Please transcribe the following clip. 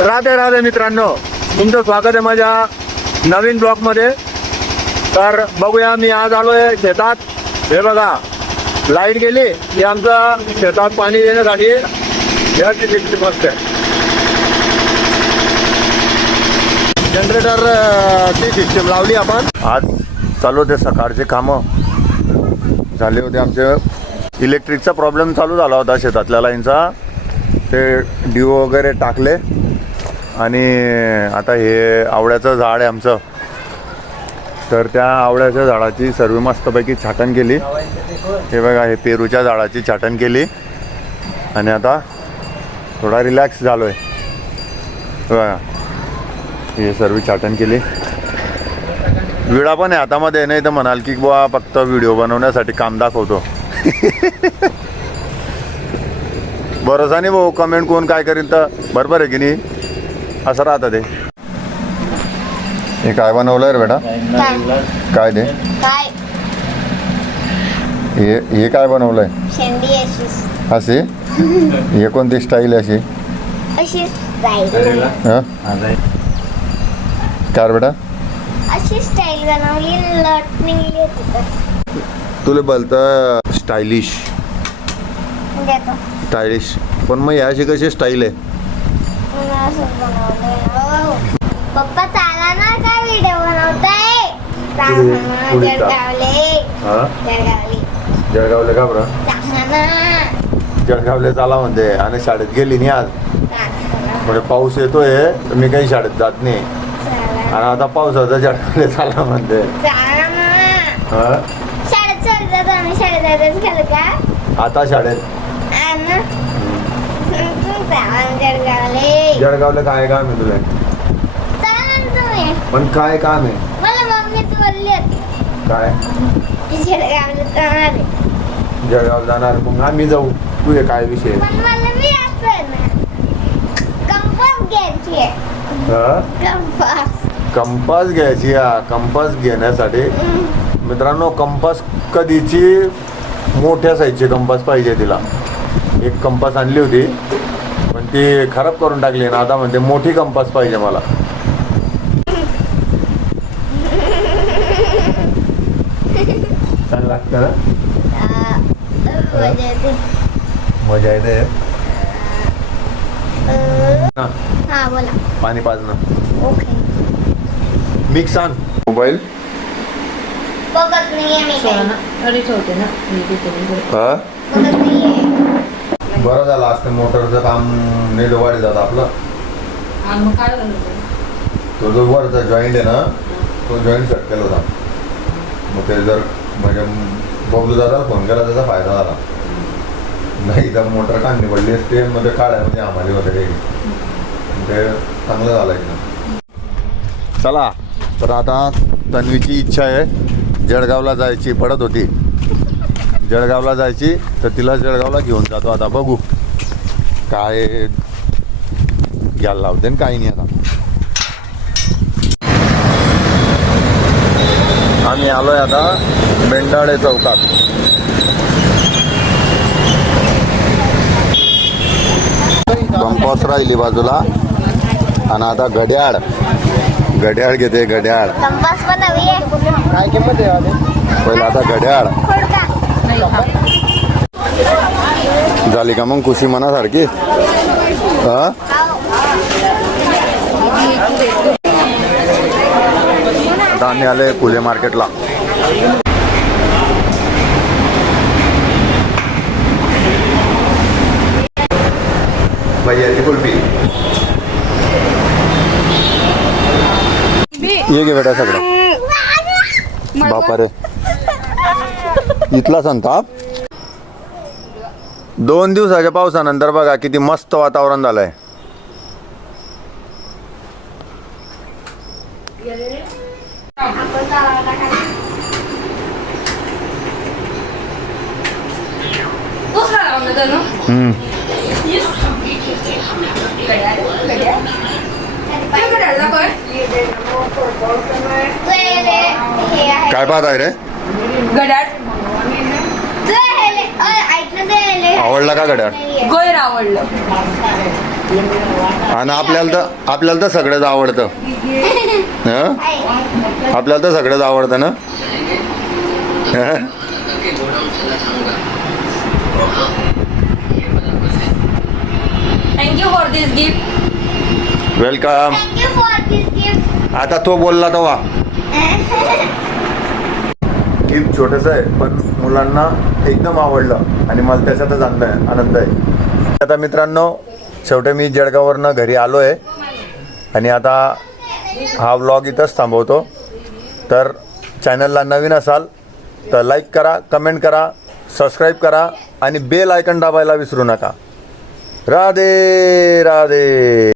राधे राधे मित्रांनो, तुमचं स्वागत आहे माझ्या नवीन ब्लॉग मध्ये। तर बघूया, मी आज आलोय शेतात। हे बघा, लाईट गेली की आमचा शेतात पाणी देण्यासाठी याची सिस्टीम असते। जनरेटर ची सिस्टीम लावली आपण। आज चालू होते सकाळचे कामं झाले होते आमचे। इलेक्ट्रिकचा प्रॉब्लेम चालू झाला होता शेतातल्या लाईनचा, ते ड्यू वगैरे टाकले आणि आता हे आवळ्याचं झाड आहे आमचं, तर त्या आवळ्याच्या झाडाची सर्व मस्तपैकी छाटण केली। हे बघा, हे पेरूच्या झाडाची छाटण केली आणि आता थोडा रिलॅक्स झालो आहे। बघा, हे सर्व छाटण केली। विडा पण आहे हातामध्ये, नाही तर म्हणाल की बुवा फक्त व्हिडिओ बनवण्यासाठी काम दाखवतो। भरोसा नाही भाऊ, कमेंट कोण काय करील तर बरोबर आहे की नाही, असं राहतं ते। हे काय बनवलंय रे बेटा? काय ते? हे काय बनवलंय? अशी हे कोणती स्टाईल अशी? काय बेटा? अशी स्टाईल बनवली, लट निघली होती। तुला बोलतं स्टायलिश देतो स्टायलिश, पण मग याची कशी स्टाईल आहे? पप्पा चाला ना, काय व्हिडिओ बनवताय? जळगावले का बरं? जळगावले चाला म्हणते आणि शाळेत गेली नाही आज। म्हणजे पाऊस येतोय तर मी काही शाळेत जात नाही, आणि आता पावसाचा जळगावले चाला म्हणते। आता शाळेत जळगावला काय काम आहे तुला? पण काय काम आहे? मला मम्मीच बोलली होती काय? जळगावला जळगाव जाणार, मग आम्ही जाऊ। तुझे काय विषय? पण मला मी असं ना कंपास घ्यायची आहे। कंपास घ्यायची। कंपास घेण्यासाठी मित्रांनो, कंपास कधीची मोठ्या साईजची कंपास पाहिजे तिला। एक कंपास आणली होती पण ती खराब करून टाकली ना, आता म्हणते मोठी कंपास पाहिजे मला। छान लागतं ना? मजा येते। हा बोला। पाणी पाजणं ओके। मिक्स आण मोबाईल। बघत नाहीये मी काही। हा, बघत नाहीये। बरं झालं असतं, मोटरचं काम नीट वाढी जातं आपलं। तो जो वरचा जॉईंट आहे ना, तो जॉईंट कट केला होता। मग ते जर म्हणजे बबलू दादा फोन केला त्याचा फायदा झाला, नाही तर मोटर काढणी पडली असते मध्ये काढायमध्ये आम्हाला वगैरे, ते चांगलं झालं एकदम। चला, तर आता तन्वीची इच्छा आहे जळगावला जायची, पडत होती जळगावला जायची, तर तिला जळगावला घेऊन जातो। आता बघू काय घ्यायला लावते काही नाही। आता आम्ही आलोय आता बेंडाळे चौकात। कंपास राहिली बाजूला, आणि आता घड्याळ घेते। घड्याळ कंपास पण हवी आहे। काय किंमत आहे पहिला? आता घड्याळ झाली का मग खुशी मनासारखी? हा, आता आम्ही आले फुले मार्केटला। भैयाची कुल्फी ये घे बेटा सगळं। बापा रे, इथला संताप। 2 दिवसाच्या पावसानंतर बघा किती मस्त वातावरण झालंय। काय पाहत आहे रे? घड्याळ। आवडला का घड्याळ? गोयर आवडलं। आणि आपल्याला तर सगळंच आवडतं हं? आपल्याला तर सगळंच आवडतं ना हं? Thank you for this gift. Welcome. Thank you for this gift. आता तो बोलला तेव्हा गिफ्ट छोटंसं आहे पण मुलांना एकदम आवडलं आणि मला त्याच्यातच आनंद आहे. आता मित्रांनो शेवटी मी जळगाववरनं घरी आलो आहे आणि आता हा व्लॉग इथंच थांबवतो. तर चॅनलला नवीन असाल तर लाईक करा, कमेंट करा, सबस्क्राईब करा आणि बेल आयकन दाबायला विसरू नका. राधे राधे.